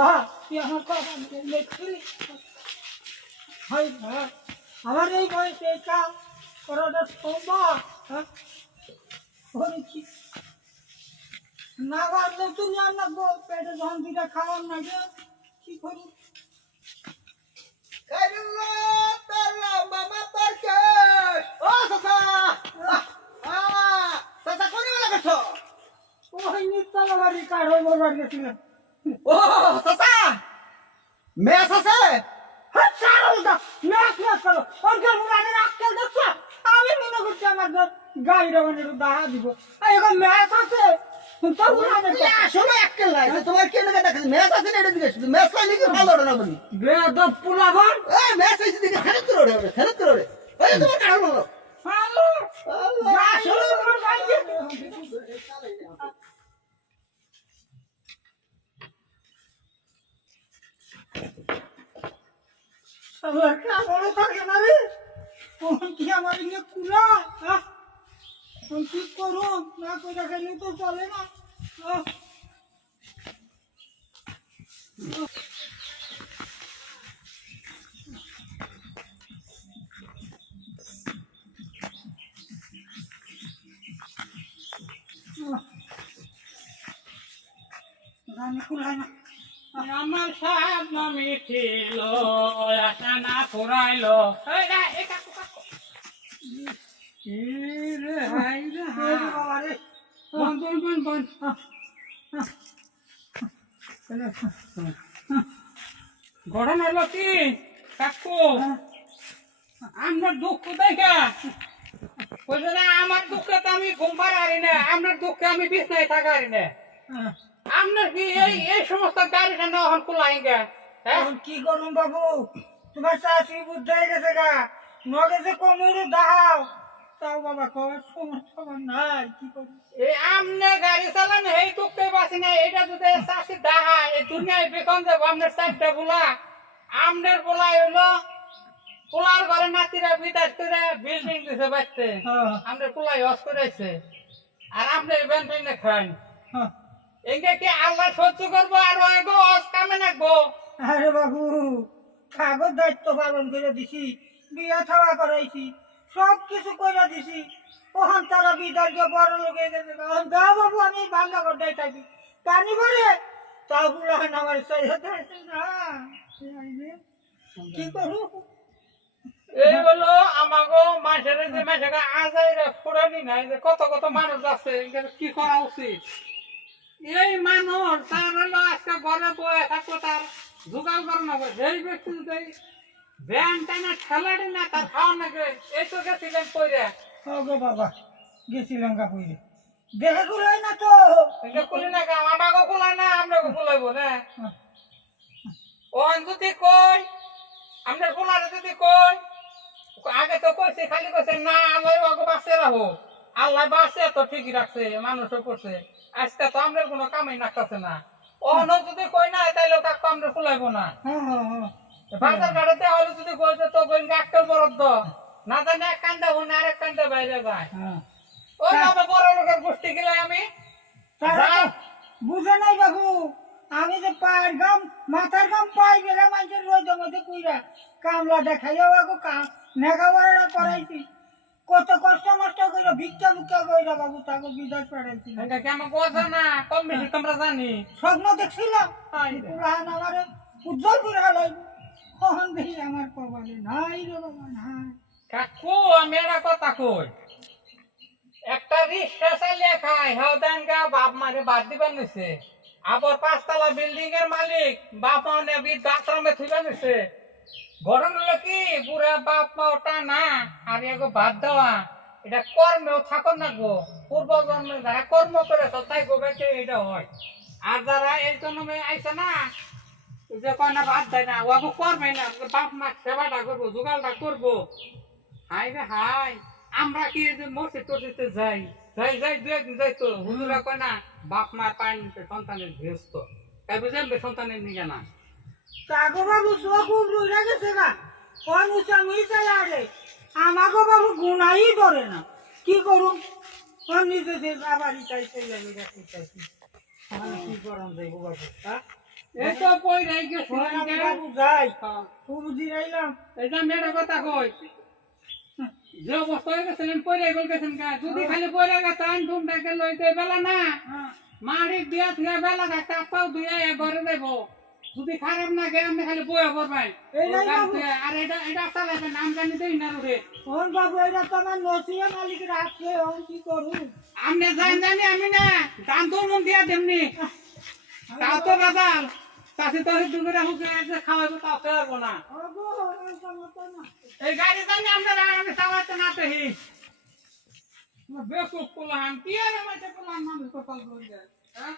বাবা তুই আমার কথা দেখছিলি হয় না আমার এই বয়সে এই কাজ করাটা সম্ভব হ্যাঁ করেছি না বাড়লে তুমি আর না পেটে যখন দুটা খাওয়ার না যে কি করি ওই নিত্যালা বাড়ি কার হয়ে বলবার গেছিলাম ও চাচা মেস আছে হ্যাঁ চারল দা ম্যাচ ম্যাচ করো ওর মুরানের আক্কেল দেখছো আমি মনে করছি আমার গাড়ি রবানের দাহা দিব এখন ম্যাচ আছে তো মুরানের আসলে এককেল নাই তোমার কেন দেখা মেস আছে না এটা দিকে শুধু মেস হয় নাকি ভালো ওঠে না বলি বেদ পুলাভান এই মেস হইছে দিকে খেলে তো ওঠে খেলে তো ওঠে ওই তোমার কারণ বলো হ্যালো আসলে আমার ভাই আমার কামড় থাকে না রে কি আমার ইয়ে কুলা কি করো না করে খেলে তো চলে না কুলায় না আমার স্বপ্ন মিছিল আশা না ফুরাইল রে হাই রে বাবা রে বন বন বন বন ঘটনা হলো কি কাকু আপনার দুঃখ দেখা বলছে না আমার দুঃখে তো আমি ঘুম পারি না আপনার দুঃখে আমি বিছনায় থাকারি না আপনার কি এই সমস্ত গাড়ি ঠান্ডা এখন খোলাই গে এখন কি করুন বাবু তোমার চাষি বুদ্ধ হয়ে গেছে গা নগেছে কমরে দাও তাও বাবা কবার সমস্যা নাই কি করবো এই আমনে গাড়ি চালান এই দুঃখে বাসি না এটা যদি চাষি দাহা এই দুনিয়ায় বেকন যাবো আপনার চারটা বোলা আমনের বোলা হইলো পোলার ঘরে নাতিরা বিদাস করে বিল্ডিং দিছে বাচ্চে আমাদের পোলাই হস করেছে আর আপনার বেন্টিং খান এঙ্গে কি আল্লাহ সহ্য করবো আর ওইগো হস কামে নাকবো আরে বাবু কাগজ দায়িত্ব পালন করে দিছি বিয়া থাওয়া করাইছি সব কিছু করে দিছি ওখান তারা বিদায় বড় লোক হয়ে গেছে এখন দাও বাবু আমি ভাঙ্গা গড্ডায় থাকি কানি বলে তাও বুলাহান আমার না কি করু এই হলো আমাগো মাসের যে মাসের আজাইরা ফুরানি নাই যে কত কত মানুষ আছে কি করা উচিত এই মানুষ তার হলো আজকে ঘরে বয়ে থাকবো তার জোগাড় করে নেবো সেই ব্যক্তি যদি ব্যান টানা ঠেলাড়ি না তার খাওয়া নাকি এই তো গেছিলেন পইরা গো বাবা গেছিলাম কাপুরে দেখে কুলাই না তো এটা কুলি না কাম আমাকে কুলাই না আপনাকে কুলাইবো না ওন যদি কই আপনার কুলারে যদি কই আগে তো কইছে খালি কইছে না আল্লাহ ওকে বাঁচিয়ে রাখো আল্লাহ বাঁচিয়ে তো ঠিকই রাখছে মানুষও করছে আজকে তো আমাদের কোনো কামাই নাকতেছে না অন্য যদি কই না তাইলে কাকু আমরা কুলাইবো না বাজার ঘাটে হলে যদি কইছে তো কই একটা বরাদ্দ না জানি এক কান্দা হন আরেক কান্দা বাইরে যায় ওই বাবা বড় লোকের গোষ্ঠী গেলে আমি বুঝে নাই বাবু আমি যে পায়ের গাম মাথার গাম পাই বেলা মানুষের রোজ মধ্যে কুইরা কামলা দেখাইও আগো নেগাবাড়া করাইছি কত কষ্ট মষ্ট করে ভিক্ষা ভিক্ষা কইরা বাবু তাকে বিদায় পাঠাইছি এটা কি আমার কথা না কম বেশি তোমরা জানি স্বপ্ন দেখছিলাম পুরান আমার উজ্জ্বল করে হালাই কখন দেখি আমার কপালে নাই রে বাবা নাই কাকু আমি একটা কথা কই একটা রিক্সা চালিয়ে খাই হাউদাঙ্গা বাপ মারে বাদ দিবার নিছে আবার 5 তলা বিল্ডিং এর মালিক বাপ মানে বৃদ্ধাশ্রমে থইবা নিছে ঘটনা হলো কি বুড়া বাপ মা ওটা না আর এগো বাদ দেওয়া এটা কর্মেও থাকো না গো পূর্ব জন্মে যারা কর্ম করে তাই গো বেঁচে এটা হয় আর যারা এই জন্মে আইছে না যে কয় না বাদ দেয় না ওগো করবে না বাপ মা সেবাটা করবো জোগাড়টা করবো হাই রে হাই আমরা কি যে মসজিদ টসিদে যাই যাই যাই দু একদিন যাই তো হুজুরা কয় না বাপ মার পায় নিতে সন্তানের গৃহস্থ তাই বুঝলেন সন্তানের নিকে না তাগো বাবু চোখ রইরা গেছে না কোন উঁচা লাগে আমাগো বাবু গুনাই ধরে না কি করুন কোন নিজে যে আবার চাইছে আমি রাখতে চাইছি আমি কি করুন যাইব বাবু এই তো কই রাই শোনেন আমি গেছিলাম বাবু যাই খুব জিরাইলাম এটা মেয়েটা কথা কই যে অবস্থা হয়ে গেছিলেন পরে গেছেন গা যদি খালি পরে গেছেন ঘুমটাকে লইতে বেলা না হ্যাঁ মারি দিয়া থিয়া বেলা একটা পাও দুইয়া ঘরে দেব যদি খারাপ না গে আপনি খালি বয়া করবেন এই নাই বাবু। আর এটা চালাবেন নাম জানি দেই না রে ওর বাবু এটা তো আমার নসিবে মালিক রাখছে আমি কি করু আপনি জানি আমি না দাম তো মন দিয়া দেমনি তাও তো বাদাল তাতে তো দুপুরে হুকে খাওয়াবো তাও পারবো না ওগো ওরকম মতো না এই গাড়ি জানি আপনারা আমি চালাতে না পেহি বেকুব পোলাহান কি আর আমার পোলাহান মানুষ কপাল করে যায় হ্যাঁ